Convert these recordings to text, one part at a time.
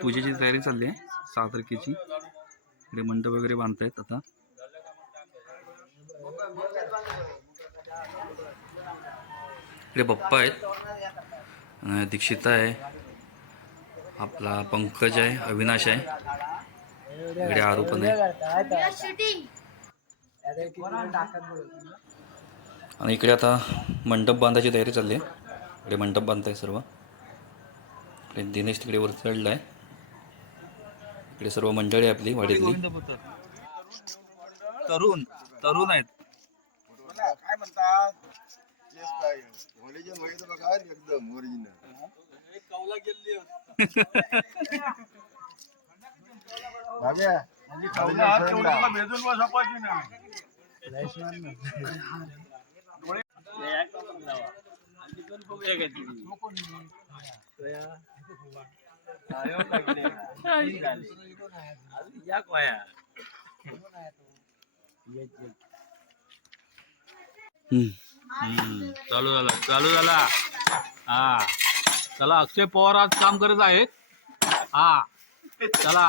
पूजेची तयारी चालली आहे सहा तारखेची. इकडे मंडप वगैरे बांधतायत आता. इकडे पप्पा आहेत. दीक्षिता आहे. आपला पंकज आहे अविनाश आहे. इकडे आरू पण आहे शूटिंग आणि इकडे आता मंडप बांधायची तयारी चालली आहे इकडे मंडप बांधताय सर्व इकडे दिनेश तिकडे वर चढला आहे इकडे सर्व मंडळी आपली वाडीतली तरुण तरुण आहेत काय म्हणतात एकदम ओरिजिनल. चालू झाला चालू झाला. हा. चला अक्षय पवार आज काम करत आहेत. हा. चला.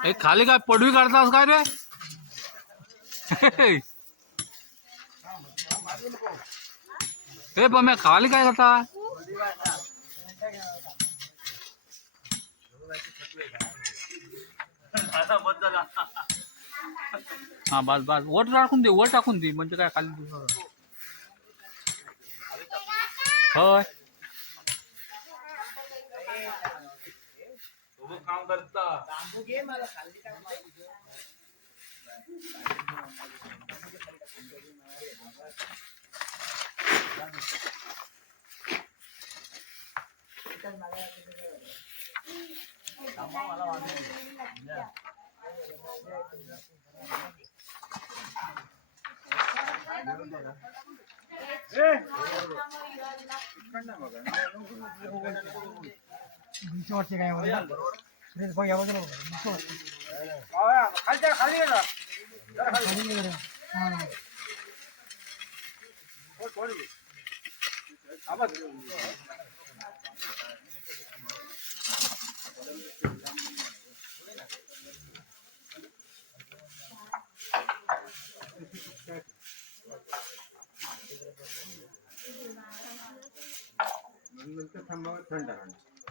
पाणी मारलं की झालं ए खाली काय पडवी काढतास काय रे पम्या खाली काय करता हा, बस बस। वर टाकून दे वर टाकून दे। म्हणजे खाली. होय। काम करता. खालच्या खाली गेला नंतर थांबावं थंड हे बिस्किट లేదు బాగా ఎవరు కలిసా కలిసి కదా కలిసి కదా थंड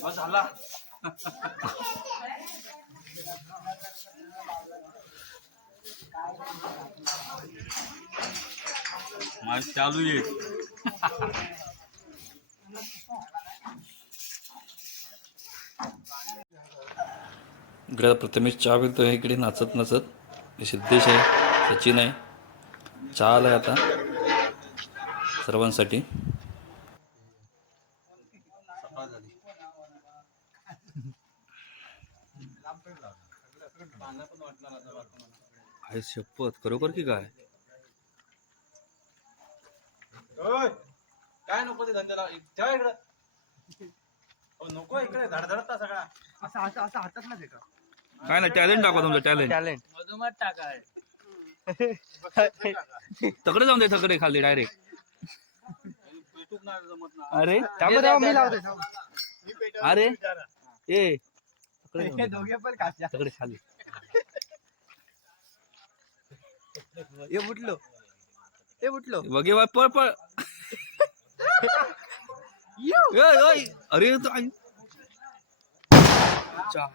好咋了？马小瑞，哈哈。इकडे प्रथमेश चहा पितोय इकडे नाचत नाचत. हे सिद्धेश आहे सचिन आहे. चहा आलाय आता सर्वांसाठी. आहे शपथ खरोखर की काय? ओय, काय नको ते धंद्याला? ठेवा इकडं. नको इकडे धडधडता सगळा. असं असं असं आहे का काय नाही टॅलेंट दाखवा तुमचं टॅलेंट टॅलेंट टाकाय तकडे जाऊन दे तकडे खाली डायरेक्ट पेटूक नाही जमत ना अरे मी लावतो अरे ए. तकडे जाऊन दे. दोघे पण तकडे खाली. हे उठलो. हे उठलो. बघे बा पळ पळ. ओय. अरे तो आई. चा.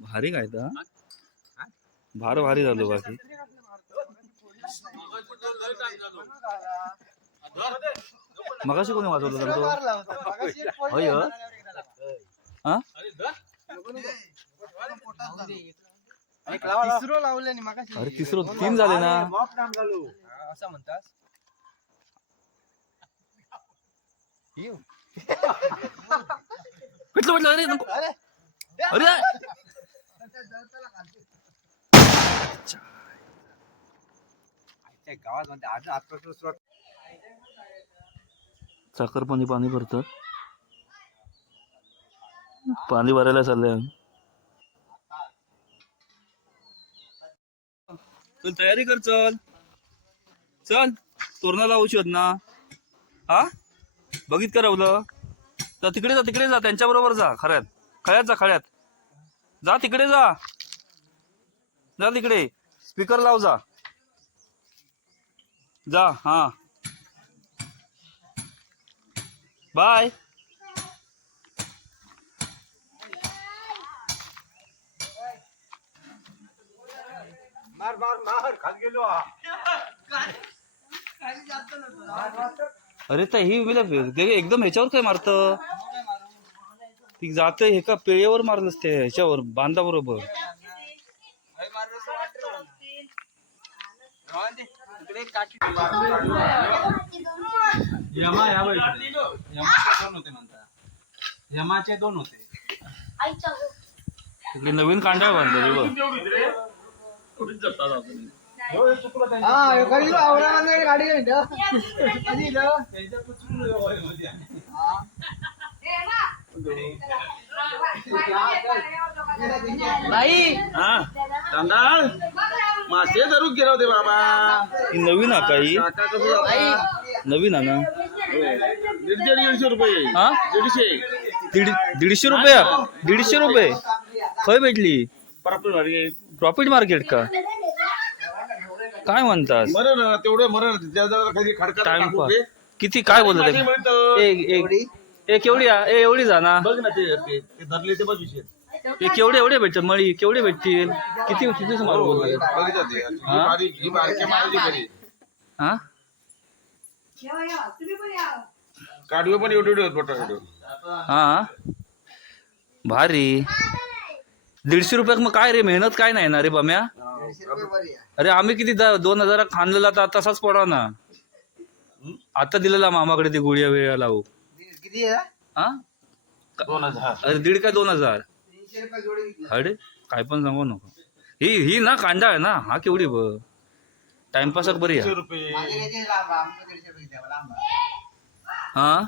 भारी काय तर भार भारी झालो बाकी. मगाशी कोणी वाजवलं तर तो? होय हो? तिसरो लावले मग अरे तिसरं तीन झाले ना. असं म्हणतास भेटलं भेटलं अरे अरे अरे गावात साखरपाणी पाणी भरतात. पाणी भरायला चाललंय चल तयारी कर चल. चल तोरणा लावू शोध ना. हा? बघित करवलं तर तिकडे जा तिकडे जा त्यांच्या बरोबर जा खऱ्यात. खळ्यात जा खळ्यात. जा तिकडे जा. जा तिकडे. स्पीकर लाव जा. जा हा. बाय मार मार मार. खाली गेलो. अरे तर ही विला एकदम ह्याच्यावर काय मारत? ती जात हे का पेळेवर मारलंस ते ह्याच्यावर बांधा बरोबर यमा या बाई यमाचे दोन होते म्हणता. यमाचे दोन होते. तिकडे नवीन कांड्या बांधले हा. गाडी गाडी कधी हा. तांदळ मासे गेलो होते बाबा. ही नवीन हा. काही काका कसं नवीन हा ना दीडशे दीडशे रुपये. हा? दीडशे. दीड दीडशे रुपये? दीडशे रुपये? खय भेटली? परत झाली प्रॉफिट मार्केट का? काय म्हणतात मरण तेवढं मरण. त्या जरा खाली टाइमपास. दे. किती काय बोलत पाणी मिळतं. ए केवढी आ- ए एवढी जा ना. बघ ना ते ते ते धरले ते बाजूचे केवढे एवढे भेटतात मळी? केवढे भेटतील? किती किती ते. ही? हा? काढवे पण एवढे एवढे. हा? भारी. दीडशे रुपयात मग काय रे? मेहनत काय नाही ना रे बम्या? अरे आम्ही किती दा- दोन हजार खाणलेला तर तसाच पडा ना. आता दिलेला मामाकडे ते गुळ्या वेळा लावू. किती आहे हा दोन हजार अरे दीड काय दोन हजार अरे काय पण सांगू नको ही ही ना कांदा आहे ना हा केवढी ब टाइमपासात बरी दीडशे आहे रुपये हा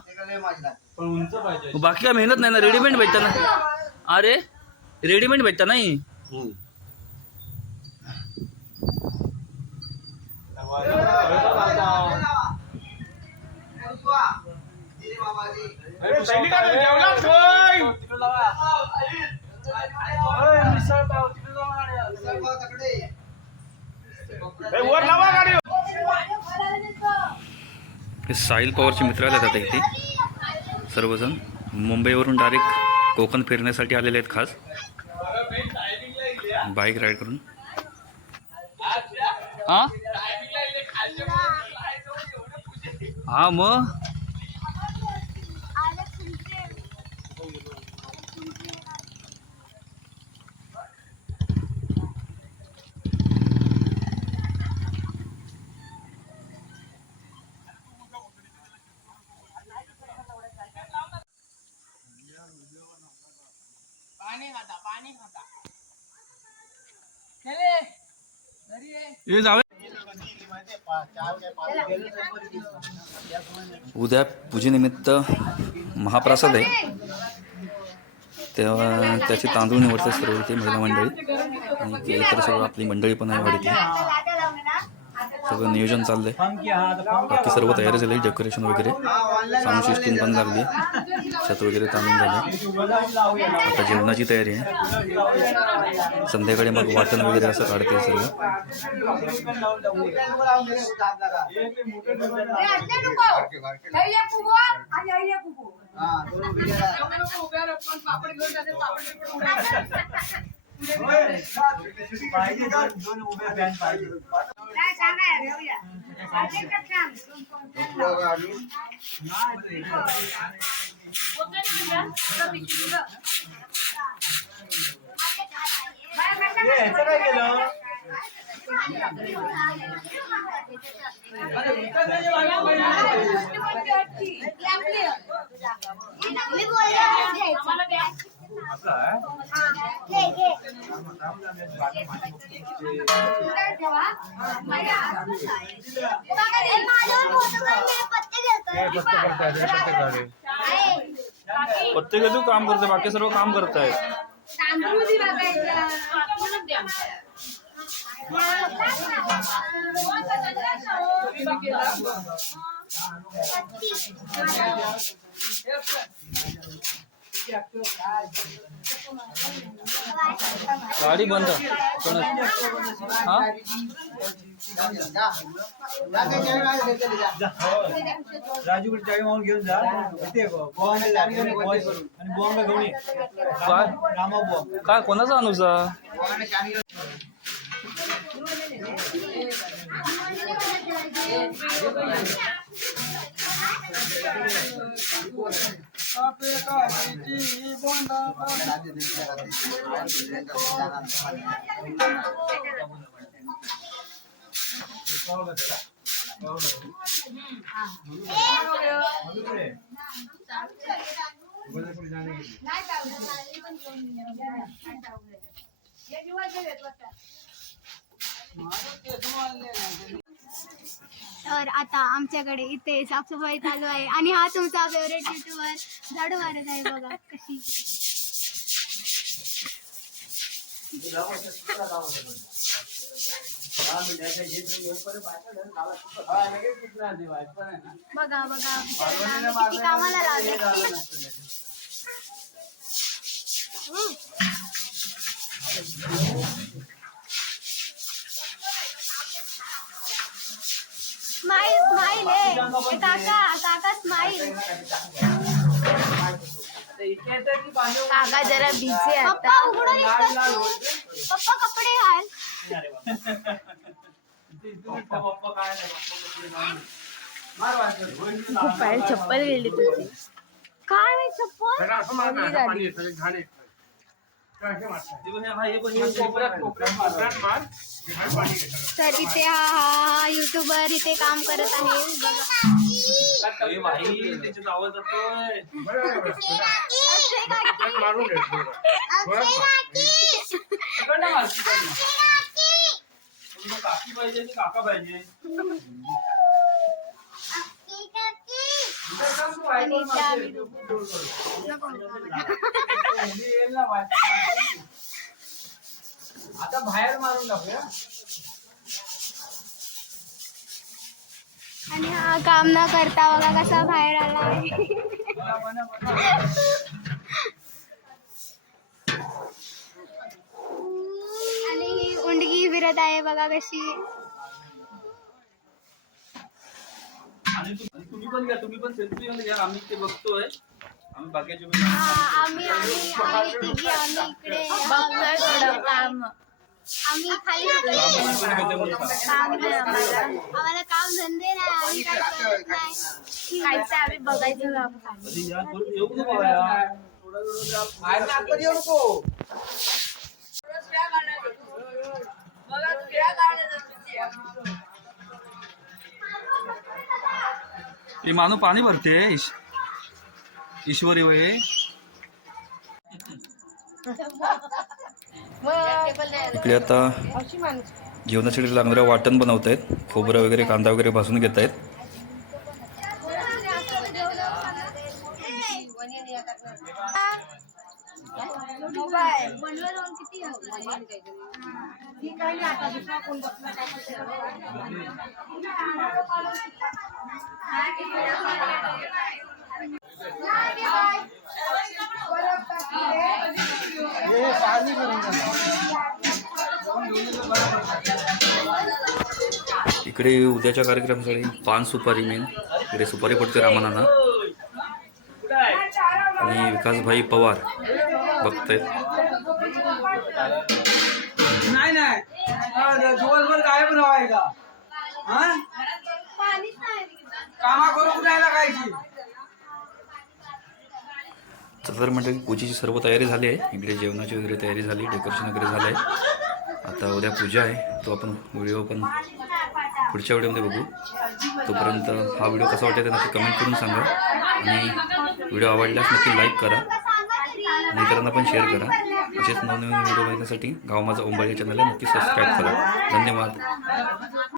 पण उंच पाहिजे बाकी काय मेहनत नाही ना रेडीमेड भेटतं ना अरे रेडीमेड भेटतं नाही साहिल पवारचे मित्र आले आता इथे. सर्वजण. मुंबईवरून डायरेक्ट कोकण फिरण्यासाठी आलेले आहेत खास. बाईक राईड करून. हा? हा मग? जावे. उद्या पूजेनिमित्त महाप्रसाद आहे. तेव्हा त्याची तांदूळ निवडतात सर्व इथे महिला मंडळी. आणि ते इतर सगळं आपली मंडळी पण आहे वाडीतली. सगळं नियोजन चाललंय. बाकी सर्व तयारी झाली डेकोरेशन वगैरे. साऊंड सिस्टीम पण लागली. छत वगैरे ताणून झालं. आता जेवणाची तयारी आहे. संध्याकाळी मग वाटण वगैरे असं काढते सर्व मी बोलले पत्ते घेतो तू काम करते बाकी सर्व काम करत आहे गाडी बंद. हा? राजूकडे चावी मागून घेऊन जा. ते लाडी आणि बोवांना घेऊन ये. काय? रामा बोवा काय कोणाचा अनुसा तर आता आमच्याकडे इथे साफसफाई चालू आहे आणि हा तुमचा फेवरेट युट्यूबर झाड मारत आहे बघा कशी. बघा बघा किती कामाला लावले स्माइल स्माइल काका काका. काका जरा बिझी पप्पा उघडून दिसतात तू. पप्पा कपडे घाल बाहेर चप्पल गेली तुझी. काय चप्पल? तर इथे हा हा हा युट्यूबर इथे काम करत आहे. बघा आणि आता बाहेर मारून टाकूया आणि हा काम न करता बघा कसा बाहेर आला आणि ही उंडगी आहे बघा कशी. तु- तुम्ही पण घ्या तुम्ही पण सेल्फी घ्या. आम्ही ते बघतोय. आम्ही बाकीचे पण हा, आम्ही आम्ही आम्ही तिघी आम्ही इकडे. बघतोय थोडं काम. आम्ही खाली होतो. काम नाही आम्हाला आम्हाला काम धंदे नाही. आम्ही काय करत नाही. खायचं बघायचं काम ही मानू पाणी भरते. ईश ईश्वरी वय. इकडे आता जेवणासाठी लागणारं वाटण बनवत आहेत. खोबरं वगैरे कांदा वगैरे भाजून घेत आहेत. इकडे उद्याच्या कार्यक्रमासाठी पान सुपारी मेन इकडे सुपारी पडते रामानाना. आणि विकासभाई पवार बघतायत. नाही नाही. दिवसभर गायब राहायचा. पाणीच नाही. कामा करून तर म्हणजे पूजेची सर्व तयारी झाली आहे. इकडे जेवणाची वगैरे तयारी झाली डेकोरेशन वगैरे झालं आहे. आता उद्या पूजा आहे. तो आपण व्हिडिओ पण पुढच्या व्हिडिओमध्ये बघू. तोपर्यंत हा व्हिडिओ कसा वाटेल नक्की कमेंट करून सांगा. आणि व्हिडिओ आवडल्यास नक्की लाईक करा. आणि इतरांना पण शेअर करा. असेच नवनवीन व्हिडिओ बघण्यासाठी गाव माझा ओंबाळी चॅनलला नक्की सबस्क्राईब करा. धन्यवाद.